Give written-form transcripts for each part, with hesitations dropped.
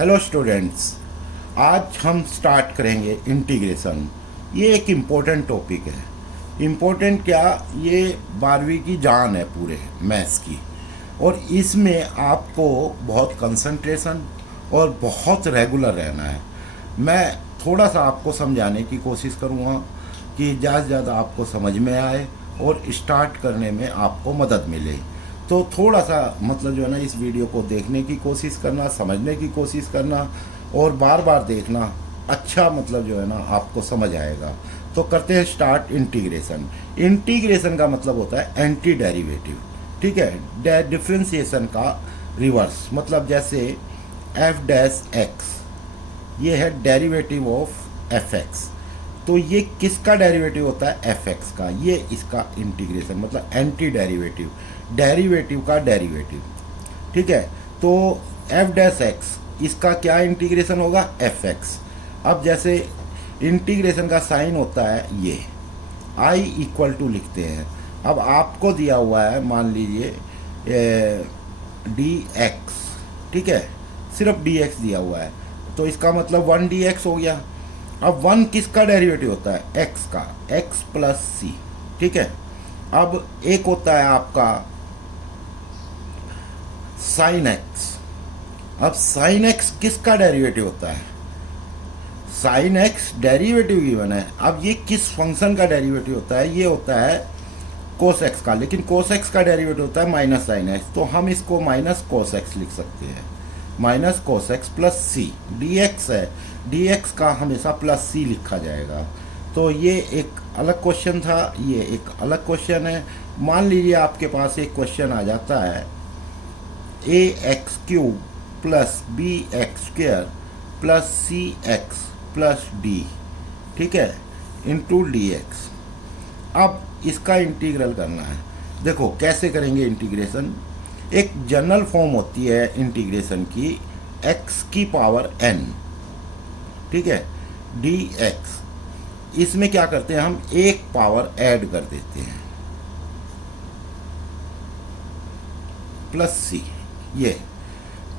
Hello students, आज हम start करेंगे इंटीग्रेशन। ये एक इम्पोर्टेंट टॉपिक है। इम्पोर्टेंट क्या, ये 12वीं की जान है पूरे मैथ्स की। और इसमें आपको बहुत कंसंट्रेशन और बहुत रेगुलर रहना है। मैं थोड़ा सा आपको समझाने की कोशिश करूँगा कि ज़्यादा से ज़्यादा आपको समझ में आए और स्टार्ट करने में आपको मदद मिले। तो थोड़ा सा मतलब जो है ना, इस वीडियो को देखने की कोशिश करना, समझने की कोशिश करना और बार बार देखना। अच्छा मतलब जो है ना, आपको समझ आएगा। तो करते हैं स्टार्ट इंटीग्रेशन। इंटीग्रेशन का मतलब होता है एंटी डेरिवेटिव। ठीक है, डिफ्रेंसिएशन का रिवर्स। मतलब जैसे एफ डैश एक्स, ये है डेरिवेटिव ऑफ एफ एक्स। तो ये किसका डेरिवेटिव होता है? एफ एक्स का। ये इसका इंटीग्रेशन मतलब एंटी डेरिवेटिव, डेरिवेटिव का डेरिवेटिव। ठीक है, तो एफ डैश एक्स, इसका क्या इंटीग्रेशन होगा? F x. अब जैसे इंटीग्रेशन का साइन होता है ये आई इक्वल टू लिखते हैं। अब आपको दिया हुआ है, मान लीजिए डी एक्स। ठीक है, सिर्फ डी एक्स दिया हुआ है, तो इसका मतलब 1 डी एक्स हो गया। अब 1 किसका डेरिवेटिव होता है? एक्स का, एक्स प्लस सी। ठीक है, अब एक होता है आपका साइन एक्स। अब साइन एक्स किसका डेरिवेटिव होता है? साइन एक्स डेरिवेटिव गिवन है। अब ये किस फंक्शन का डेरिवेटिव होता है? ये होता है कोस एक्स का, लेकिन कोस एक्स का डेरिवेटिव होता है माइनस साइन एक्स, तो हम इसको माइनस कोस एक्स लिख सकते हैं। माइनस कोस एक्स प्लस सी, डी एक्स है, डी एक्स का हमेशा प्लस सी लिखा जाएगा। तो ये एक अलग क्वेश्चन था, ये एक अलग क्वेश्चन है। मान लीजिए आपके पास एक क्वेश्चन आ जाता है a x cube plus b x square plus c x plus d, ठीक है, इंटू डी एक्स। अब इसका इंटीग्रल करना है। देखो कैसे करेंगे इंटीग्रेशन। एक जनरल फॉर्म होती है इंटीग्रेशन की, x की पावर n। ठीक है, डी एक्स। इसमें क्या करते हैं हम? एक पावर ऐड कर देते हैं, प्लस सी। ये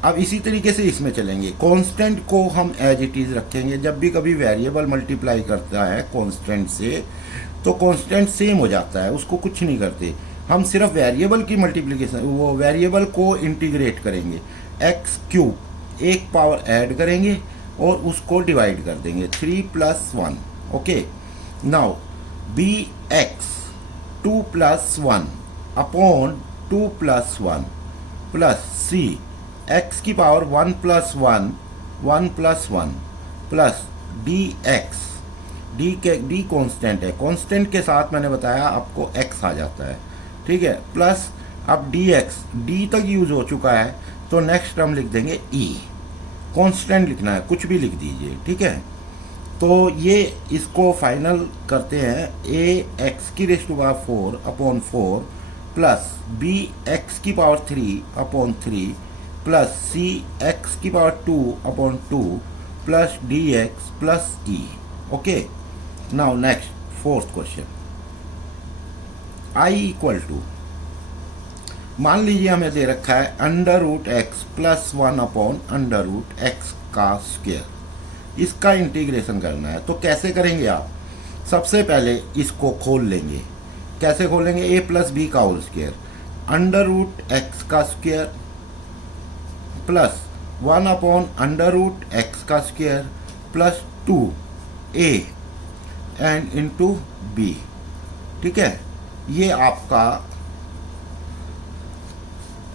अब इसी तरीके से इसमें चलेंगे। कांस्टेंट को हम एज इट इज रखेंगे। जब भी कभी वेरिएबल मल्टीप्लाई करता है कांस्टेंट से, तो कांस्टेंट सेम हो जाता है, उसको कुछ नहीं करते। हम सिर्फ वेरिएबल की मल्टीप्लिकेशन, वो वेरिएबल को इंटीग्रेट करेंगे। एक्स क्यूब, एक पावर ऐड करेंगे और उसको डिवाइड कर देंगे, 3 + 1। Okay, now b x 2 + 1 upon 2 + 1 plus c x की power 1 + 1 1 + 1 plus d x. D constant है, कांस्टेंट के साथ मैंने बताया आपको एक्स आ जाता है। ठीक है, प्लस अब डी एक्स, डी तक यूज हो चुका है, तो नेक्स्ट टर्म लिख देंगे ई। कांस्टेंट लिखना है, कुछ भी लिख दीजिए। ठीक है, तो ये इसको फाइनल करते हैं। ए एक्स की raise to power 4 upon 4 plus b x की power 3 upon 3 plus c x की power 2 upon 2 plus d x plus e. Okay, now next fourth question. I equal to, मान लीजिए हमें दे रखा है √x + 1 अपॉन √x का स्क्वायर। इसका इंटीग्रेशन करना है, तो कैसे करेंगे आप? सबसे पहले इसको खोल लेंगे। कैसे खोलेंगे? a + b का होल स्क्वायर, √x का स्क्वायर प्लस 1 अपॉन √x का square plus 2a and into b। ठीक है, ये आपका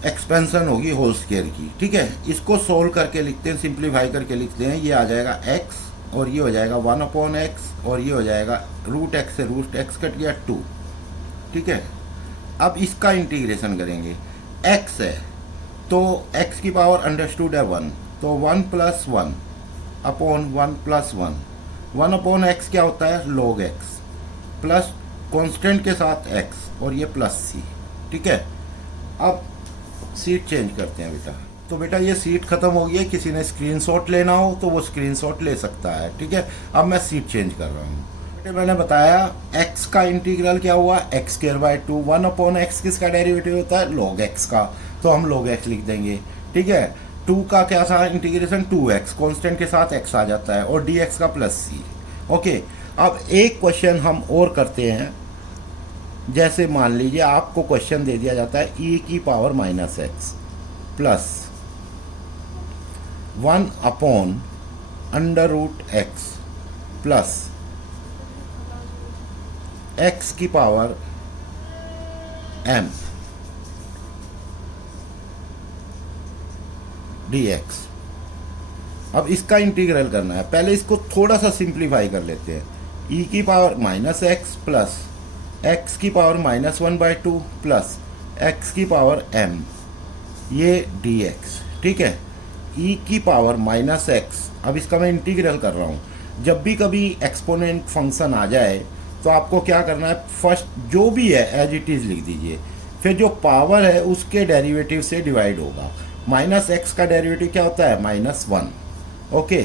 एक्सपेंशन होगी होल स्क्वायर की। ठीक है, इसको सोल्व करके लिखते हैं, सिंप्लीफाई करके लिखते हैं। ये आ जाएगा x और ये हो जाएगा 1 अपॉन x और ये हो जाएगा √x से √x कट गया 2। ठीक है, अब इसका इंटीग्रेशन करेंगे। x है तो x की पावर अंडरस्टूड है 1, तो 1 + 1 अपॉन 1 + 1। 1 अपॉन x क्या होता है? log x प्लस कांस्टेंट के साथ x और ये प्लस सी। ठीक है, अब सीट चेंज करते हैं बेटा। तो बेटा ये सीट खत्म हो गई है, किसी ने स्क्रीनशॉट लेना हो तो वो स्क्रीनशॉट ले सकता है। ठीक है, अब मैं सीट चेंज कर रहा हूँ। मैंने बताया x का इंटीग्रल क्या हुआ? x²/2। 1 अपॉन x किसका डेरिवेटिव होता है? log x का, तो हम log x लिख देंगे। ठीक है, टू का क्या था इंटीग्रेशन, 2x कांस्टेंट के साथ x आ जाता है और dx का प्लस सी। ओके, अब एक क्वेश्चन हम और करते हैं। जैसे मान लीजिए आपको क्वेश्चन दे दिया जाता है e की power minus x plus 1 upon under root x plus x की पावर m dx। अब इसका इंटीग्रल करना है। पहले इसको थोड़ा सा सिंप्लीफाई कर लेते हैं। e की power minus x plus x की पावर माइनस 1/2 प्लस x की पावर m, ये dx। ठीक है, e की पावर माइनस एक्स, अब इसका मैं इंटीग्रल कर रहा हूँ। जब भी कभी एक्सपोनेंट फंक्शन आ जाए तो आपको क्या करना है, फर्स्ट जो भी है एज इट इज़ लिख दीजिए, फिर जो पावर है उसके डेरिवेटिव से डिवाइड होगा। माइनस एक्स का डेरिवेटिव क्या होता है, -1। ओके,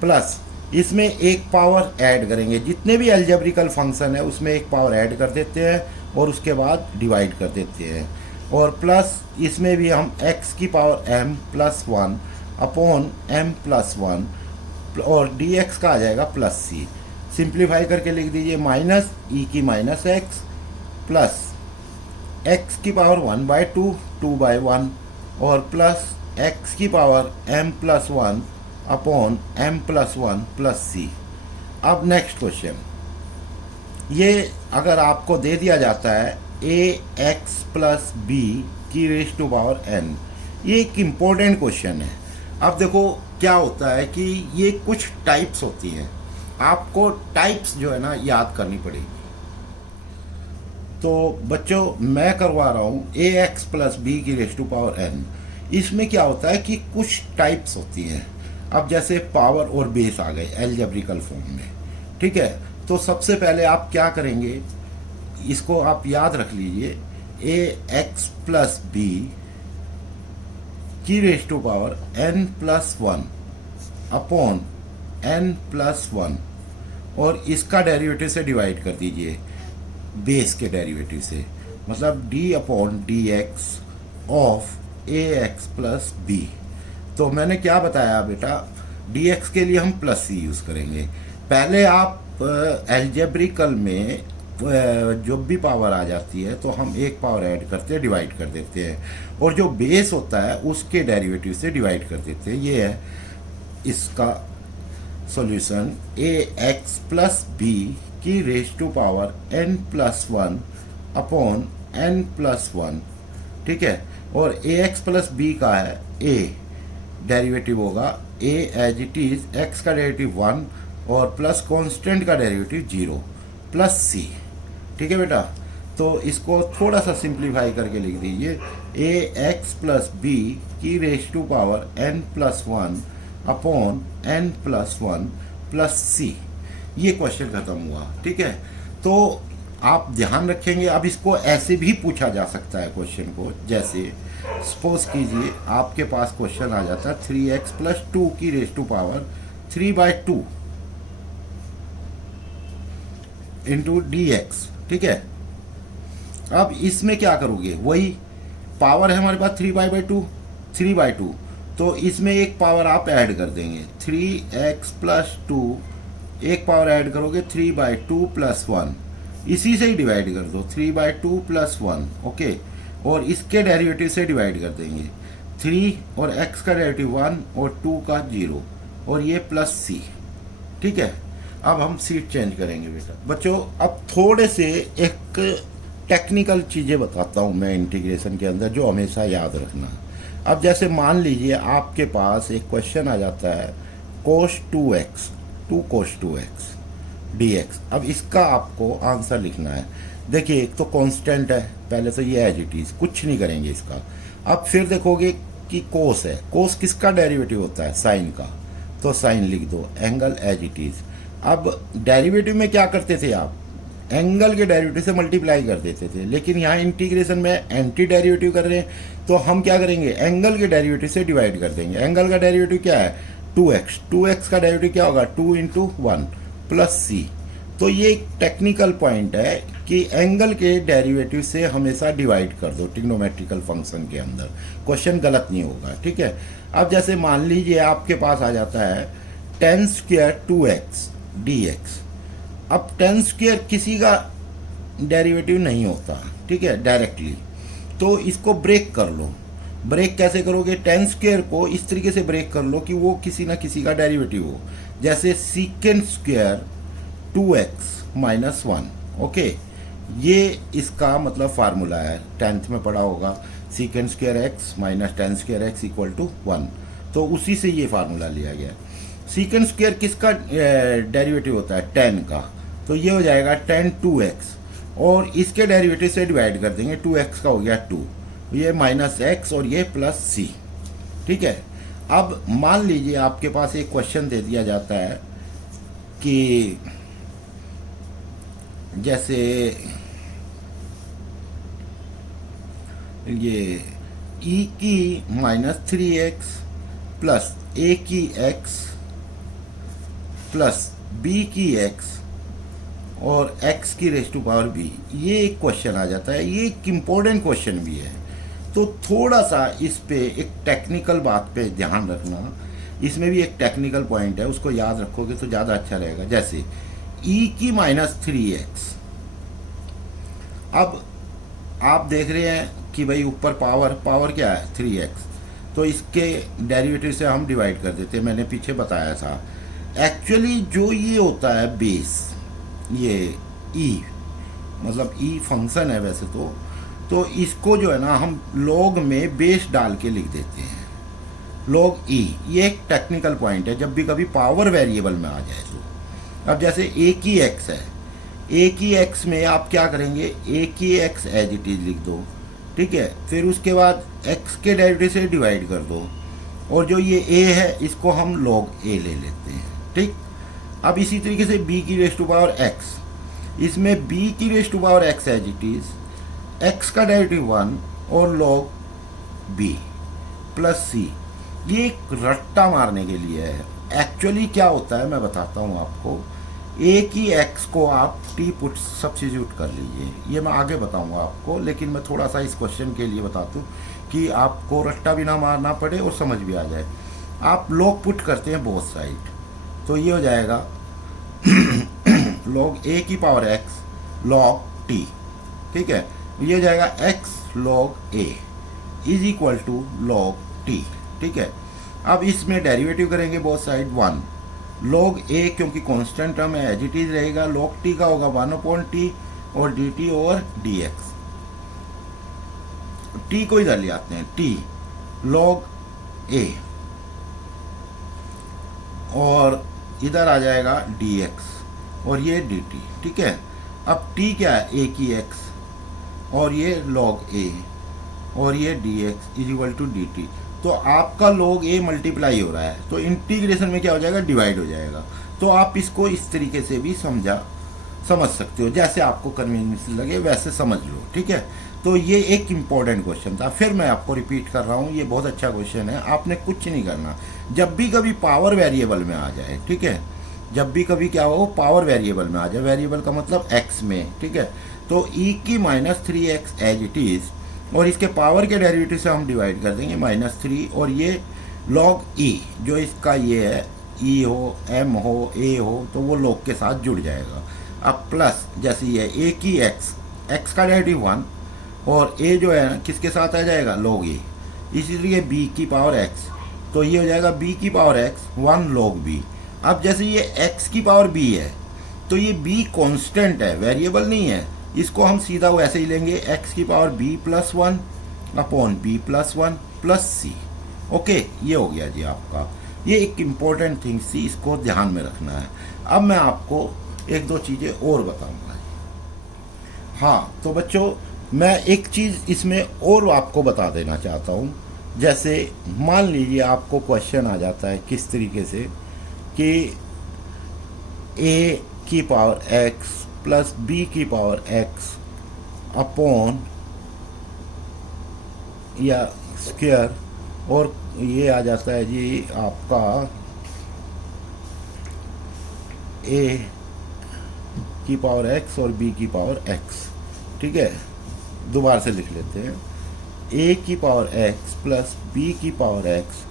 प्लस इसमें एक पावर ऐड करेंगे। जितने भी अलजेब्रिकल फंक्शन है उसमें एक पावर ऐड कर देते हैं और उसके बाद डिवाइड कर देते हैं। और प्लस इसमें भी हम x की power m plus 1 upon m plus 1 और dx का आ जाएगा प्लस सी। सिंप्लीफाई करके लिख दीजिए माइनस e की माइनस एक्स प्लस x की पावर 1/2 2/1 और प्लस x की power m plus 1 upon m plus 1 plus c. अब नेक्स्ट क्वेश्चन, ये अगर आपको दे दिया जाता है ax प्लस b की रेज टू पावर n, ये एक इम्पोर्टेंट क्वेश्चन है। अब देखो क्या होता है कि ये कुछ टाइप्स होती हैं, आपको टाइप्स जो है ना याद करनी पड़ेगी। तो बच्चों मैं करवा रहा हूँ ax प्लस b की रेज टू पावर n। इसमें क्या होता है कि कुछ टाइप्स होती हैं। अब जैसे पावर और बेस आ गए एल्जेब्रिकल फॉर्म में, ठीक है। तो सबसे पहले आप क्या करेंगे, इसको आप याद रख लीजिए ax प्लस b की raise to power n plus 1 upon n plus 1 और इसका डेरिवेटिव से डिवाइड कर दीजिए बेस के डेरिवेटिव से, मतलब d upon D x of ax plus b। तो मैंने क्या बताया बेटा, dx के लिए हम प्लस सी यूज़ करेंगे। पहले आप एल्जेब्रिकल में जो भी पावर आ जाती है तो हम एक पावर ऐड करते हैं, डिवाइड कर देते हैं और जो बेस होता है उसके डेरिवेटिव से डिवाइड कर देते हैं। ये है इसका सॉल्यूशन, ax प्लस b की raise to power n plus 1 upon n plus 1, ठीक है। और ax प्लस b का है a, डेरिवेटिव होगा a as it is, x का डेरिवेटिव 1 और प्लस कांस्टेंट का डेरिवेटिव 0 प्लस c, ठीक है बेटा। तो इसको थोड़ा सा सिंप्लीफाई करके लिख दीजिए ax प्लस b की raise to power n plus 1 upon n plus 1 plus c। ये क्वेश्चन खत्म हुआ, ठीक है। तो आप ध्यान रखेंगे। अब इसको ऐसे भी पूछा जा सकता है क्वेश्चन को, जैसे सपोज कीजिए आपके पास क्वेश्चन आ जाता है 3x प्लस 2 की raise to power 3/2 into dx, ठीक है। अब इसमें क्या करोगे, वही पावर है हमारे पास 3/2, तो इसमें एक पावर आप ऐड कर देंगे 3x प्लस 2, एक पावर ऐड करोगे 3/2 प्लस 1, इसी से ही डिवाइड कर दो 3/2 प्लस 1, ओके। और इसके डेरिवेटिव से डिवाइड कर देंगे 3 और x का डेरिवेटिव 1 और 2 का 0 और ये प्लस c, ठीक है। अब हम सीट चेंज करेंगे बेटा। बच्चों अब थोड़े से एक टेक्निकल चीज़ें बताता हूँ मैं इंटीग्रेशन के अंदर, जो हमेशा याद रखना। अब जैसे मान लीजिए आपके पास एक क्वेश्चन आ जाता है cos 2x 2 cos 2x dx। अब इसका आपको आंसर लिखना है। देखिए एक तो कांस्टेंट है, पहले तो ये एज इट इज, कुछ नहीं करेंगे इसका। अब फिर देखोगे कि कोस है, कोस किसका डेरिवेटिव होता है, साइन का, तो साइन लिख दो, एंगल एज इट इज। अब डेरिवेटिव में क्या करते थे आप, एंगल के डेरिवेटिव से मल्टीप्लाई कर देते थे, लेकिन यहाँ इंटीग्रेशन में एंटी डेरिवेटिव कर रहे हैं तो हम क्या करेंगे, एंगल के डेरिवेटिव से डिवाइड कर देंगे। एंगल का डेरिवेटिव क्या है 2x, 2x का डेरिवेटिव क्या होगा 2 × 1 प्लस c। तो ये एक टेक्निकल पॉइंट है कि एंगल के डेरिवेटिव से हमेशा डिवाइड कर दो ट्रिग्नोमेट्रिकल फंक्शन के अंदर, क्वेश्चन गलत नहीं होगा, ठीक है। अब जैसे मान लीजिए आपके पास आ जाता है टेन स्क्वेयर 2x dx। अब टेन स्क्वेयर किसी का डेरिवेटिव नहीं होता, ठीक है, डायरेक्टली, तो इसको ब्रेक कर लो। ब्रेक कैसे करोगे? टेन स्क्वेयर को इस तरीके से ब्रेक कर लो कि वो किसी ना किसी का डेरिवेटिव हो, जैसे secant square 2x minus 1। Okay, ये इसका मतलब फार्मूला है, 10th में पढ़ा होगा, secant square x minus tan square x equal to 1। तो उसी से ये फार्मूला लिया गया। सीकेंड स्क्वेयर किसका डेरिवेटिव होता है? 10 का, तो ये हो जाएगा 10 2x, और इसके डेरिवेटिव से डिवाइड कर देंगे, 2x का हो गया 2, ये माइनस x और ये प्लस c, ठीक है। अब मान लीजिए आपके पास एक क्वेश्चन दे दिया जाता है कि जैसे ये e की माइनस 3x प्लस a की x प्लस b की x और x की रेस टू पावर b, ये एक क्वेश्चन आ जाता है। ये एक इम्पोर्टेंट क्वेश्चन भी है, तो थोड़ा सा इस पे एक टेक्निकल बात पे ध्यान रखना। इसमें भी एक टेक्निकल पॉइंट है, उसको याद रखोगे तो ज़्यादा अच्छा रहेगा। जैसे e की माइनस 3x, अब आप देख रहे हैं कि भाई ऊपर पावर क्या है? 3x, तो इसके डेरिवेटिव से हम डिवाइड कर देते हैं, मैंने पीछे बताया था। एक्चुअली जो ये होता है बेस, ये e मतलब e फंक्शन है वैसे तो इसको जो है ना हम लॉग में बेस डाल के लिख देते हैं, लॉग e। ये एक टेक्निकल पॉइंट है, जब भी कभी पावर वेरिएबल में आ जाए तो। अब जैसे a की x है, a की x में आप क्या करेंगे? a की x एज इट इज लिख दो, ठीक है, फिर उसके बाद x के डेरिवेटिव से डिवाइड कर दो, और जो ये a है इसको हम log a ले लेते हैं, ठीक। अब इसी तरीके से b की रेस टू पावर x, इसमें b की raise to power x as it is, x का डेरिवेटिव 1 और log b प्लस c। ये एक रट्टा मारने के लिए है। एक्चुअली क्या होता है मैं बताता हूँ आपको। a की x को आप t पुट सब्स्टिट्यूट कर लीजिए, ये मैं आगे बताऊंगा आपको, लेकिन मैं थोड़ा सा इस क्वेश्चन के लिए बता दूँ कि आपको रट्टा भी ना मारना पड़े और समझ भी आ जाए। आप log पुट करते हैं बोथ साइड, तो ये हो जाएगा log a की पावर x log t, ठीक है, ये हो जाएगा x log a is equal to log t, ठीक है। अब इसमें डेरिवेटिव करेंगे बोथ साइड 1, log a क्योंकि कांस्टेंट टर्म है एज इट इज रहेगा, log t का होगा 1/t और dt ओवर dx। t को इधर ले आते हैं, t log a और इधर आ जाएगा dx और ये dt, ठीक है। अब t क्या है? a की x और ये log a और ये dx is equal to dt। तो आपका log a मल्टीप्लाई हो रहा है, तो इंटीग्रेशन में क्या हो जाएगा? डिवाइड हो जाएगा। तो आप इसको इस तरीके से भी समझ सकते हो, जैसे आपको कन्वीनियंस लगे वैसे समझ लो, ठीक है। तो ये एक इम्पॉर्टेंट क्वेश्चन था, फिर मैं आपको रिपीट कर रहा हूँ, ये बहुत अच्छा क्वेश्चन है। आपने कुछ नहीं करना, जब भी कभी पावर वेरिएबल में आ जाए, ठीक है, जब भी कभी क्या हो पावर वेरिएबल में आ जाए, वेरिएबल का मतलब x में, ठीक है, तो e की minus 3x as it is, और इसके पावर के डेरिवेटिव से हम डिवाइड कर देंगे -3, और ये log e जो इसका ये है, e हो m हो a हो तो वो log के साथ जुड़ जाएगा। अब प्लस जैसे ये a की x का डेरिवेटिव 1 और a जो है किसके साथ आ जाएगा? log a, इसीलिए b की पावर x, तो ये हो जाएगा b की पावर x 1 log b। अब जैसे ये x की पावर b है, तो ये b कांस्टेंट है, वेरिएबल नहीं है, इसको हम सीधा वैसे ही लेंगे, x की power b plus 1 upon b plus 1 plus c। Okay, ये हो गया जी आपका। ये एक इम्पोर्टेंट थिंग्स थी, इसको ध्यान में रखना है। अब मैं आपको एक दो चीज़ें और बताऊंगा। हाँ, तो बच्चों मैं एक चीज़ इसमें और आपको बता देना चाहता हूँ। जैसे मान लीजिए आपको क्वेश्चन आ जाता है किस तरीके से कि a की पावर x प्लस b की पावर x अपॉन या स्क्वायर, और ये आ जाता है जी आपका a की पावर एक्स और बी की पावर एक्स। ठीक है, दोबारा से लिख लेते हैं, ए की पावर एक्स प्लस बी की पावर एक्स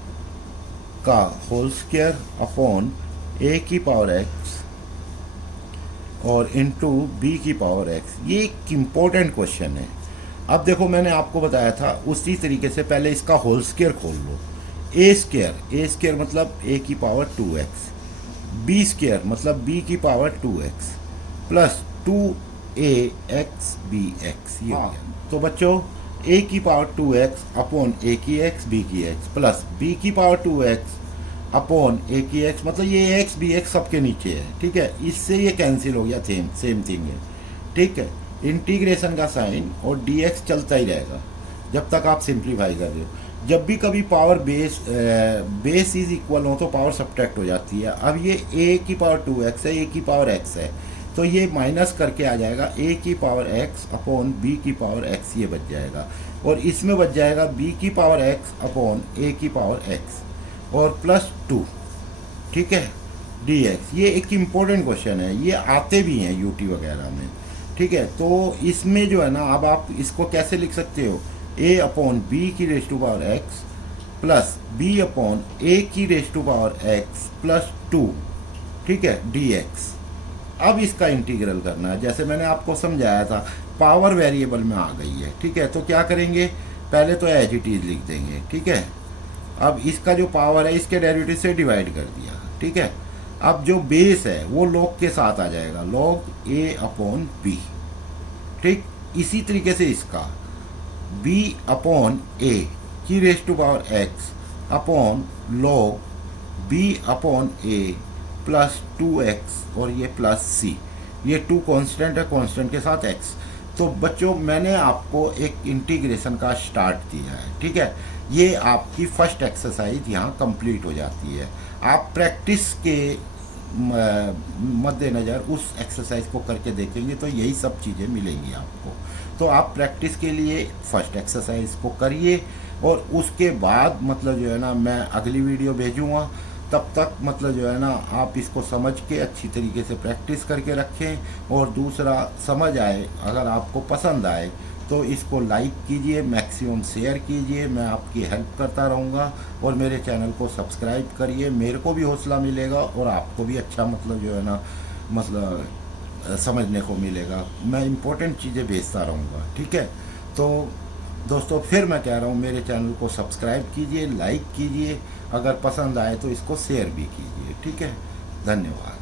का होल स्क्वायर अपॉन ए की पावर एक्स और इनटू बी की पावर एक्स। ये एक इम्पोर्टेंट क्वेश्चन है। अब देखो, मैंने आपको बताया था उसी तरीके से, पहले इसका होल स्क्वायर खोल लो। ए स्क्वायर मतलब ए की पावर 2x, बी स्क्वायर मतलब बी की power 2x plus 2ax bx। ये हो गया। तो बच्चों, ए की पावर 2x अपॉन ए की x बी की x प्लस बी की पावर 2x अपॉन ए की x, मतलब ये x bx सबके नीचे है। ठीक है, इससे ये कैंसिल हो गया, सेम थिंग है। ठीक है, इंटीग्रेशन का साइन और dx चलता ही रहेगा जब तक आप सिंप्लीफाई कर रहे हो। जब भी कभी पावर बेस इज इक्वल हो तो पावर सब्ट्रैक्ट हो जाती है। अब ये a की पावर 2x है, a की पावर x है, तो ये माइनस करके आ जाएगा a की पावर x अपॉन b की पावर x, ये बच जाएगा। और इसमें बच जाएगा b की पावर x अपॉन a की पावर x और प्लस 2। ठीक है, dx। ये एक इम्पोर्टेंट क्वेश्चन है, ये आते भी हैं यूटी वगैरह में। ठीक है, तो इसमें जो है ना, अब आप इसको कैसे लिख सकते हो, a अपॉन बी की raise to power x plus b upon a की raise to power x plus 2। ठीक है, dx। अब इसका इंटीग्रल करना है, जैसे मैंने आपको समझाया था, पावर वेरिएबल में आ गई है। ठीक है, तो क्या करेंगे, पहले तो एज इट इज लिख देंगे। ठीक है, अब इसका जो पावर है इसके डेरिवेटिव से डिवाइड कर दिया। ठीक है, अब जो बेस है वो लॉग के साथ आ जाएगा, लॉग ए अपॉन बी। ठीक, इसी तरीके से इसका b अपॉन ए की raise to power x upon log b upon a plus 2x और ये प्लस c, ये 2 कांस्टेंट है, कांस्टेंट के साथ x। तो बच्चों, मैंने आपको एक इंटीग्रेशन का स्टार्ट दिया है। ठीक है, ये आपकी फर्स्ट एक्सरसाइज यहाँ कंप्लीट हो जाती है। आप प्रैक्टिस के मद्देनज़र उस एक्सरसाइज को करके देखेंगे तो यही सब चीज़ें मिलेंगी आपको। तो आप प्रैक्टिस के लिए फर्स्ट एक्सरसाइज को करिए और उसके बाद मतलब जो है ना, मैं अगली वीडियो भेजूँगा। तब तक मतलब जो है ना, आप इसको समझ के अच्छी तरीके से प्रैक्टिस करके रखें। और दूसरा, समझ आए, अगर आपको पसंद आए तो इसको लाइक कीजिए, मैक्सिमम शेयर कीजिए, मैं आपकी हेल्प करता रहूँगा। और मेरे चैनल को सब्सक्राइब करिए, मेरे को भी हौसला मिलेगा और आपको भी अच्छा मतलब जो है ना, मतलब समझने को मिलेगा। मैं इम्पोर्टेंट चीज़ें भेजता रहूँगा। ठीक है, तो दोस्तों फिर मैं कह रहा हूँ, मेरे चैनल को सब्सक्राइब कीजिए, लाइक कीजिए, अगर पसंद आए तो इसको शेयर भी कीजिए। ठीक है, धन्यवाद।